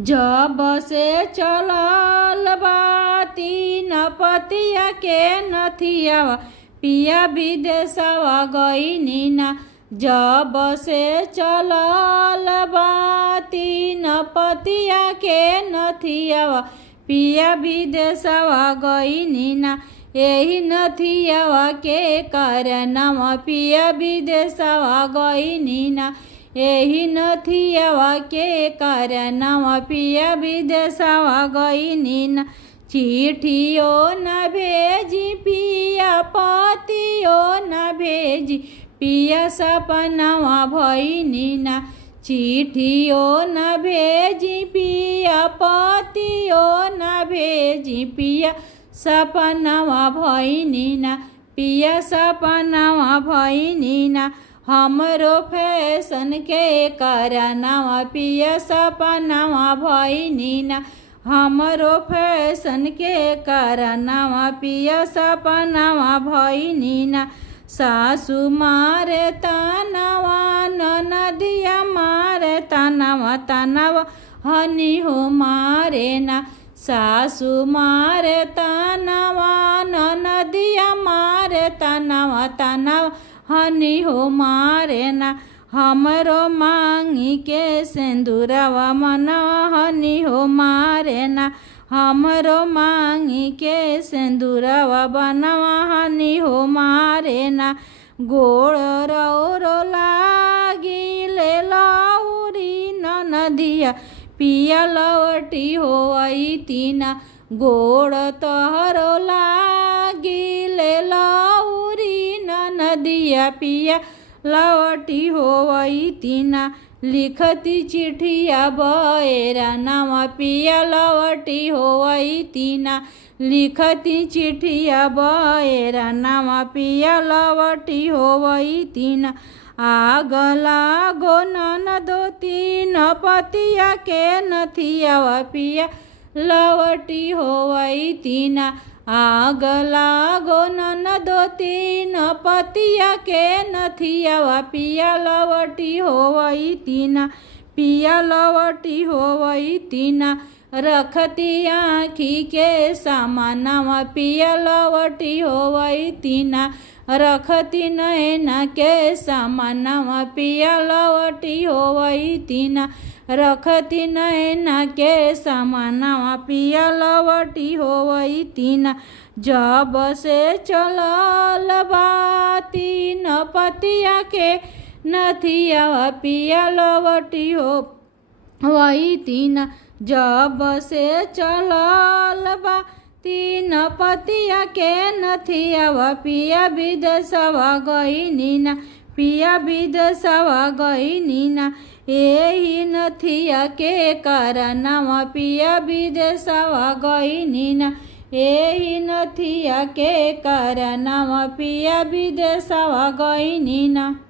जब से चलल बाती न पतिया के नथियावा पिया विदेशवा गईनी ना। जब से चलल बाती न पतिया के नथियावा पिया विदेशवा गईनी ना। एही नथियावा के कारणवा पिया विदेशवा गईनी ना। एही नथियावा के कारणवा पिया विदेशवा गईनी ना। चिट्ठियो न भेजी पिया पतियो न भेजी पिया सपनावा भईनी ना। चिट्ठियो न भेजी पिया पतियो न भेजी पिया सपनावा भईनी ना। पिया सपनावा भईनी ना। हमरो फैशन के कारणवा पिया सपनावा भईनी ना। हमरो फैशन के कारणवा पिया सपनावा भईनी ना। सासु मारे तानवा ननदिया मारे तानवा तानवा हनी हो मारे ना। सासु मारे तानवा ननदिया मारे तानवा तानवा हनी हो मारे ना। हमरो मांगी के सिंदूरवा मनवा हनी हो मारे ना। हमरो मांगी के सिंदूरवा बनवा हनी हो मारे ना। गोड़ रौरो लागी ले लौरी ननदिया पिया लवटी होई तीना। गोड़ तोहरो लागी ले लौरी ननदिया पिया लवटी होई तीना। लिखती चिट्ठिया बएरा नावा पिया लवटी होई तीना। लिखती चिट्ठिया बएरा नावा पिया लवटी होई तीना। आग लागो ननदो तीन पतिया के नथियावा पिया लवटी होई तीना। आग लागो ननदो तीन पतिया के नथियावा पिया लवटी होई तीना। पिया लवटी होई तीना। रखती आँखी के सामानवा पिया लवटी होई तीना। रखती नैना के सामानवा पिया लवटी होई तीना। रखती नैना के सामानवा पिया लवटी होई तीना। जब से चलल बाती न पतिया के नथियावा पिया लवटी होई तीना। जब से चलल बाती न पतिया के नथियावा पिया विदेशवा गईनी ना। पिया विदेशवा गईनी ना। एही नथिया के कारणवा पिया विदेशवा गईनी ना। एही नथिया के कारणवा पिया विदेशवा गईनी ना।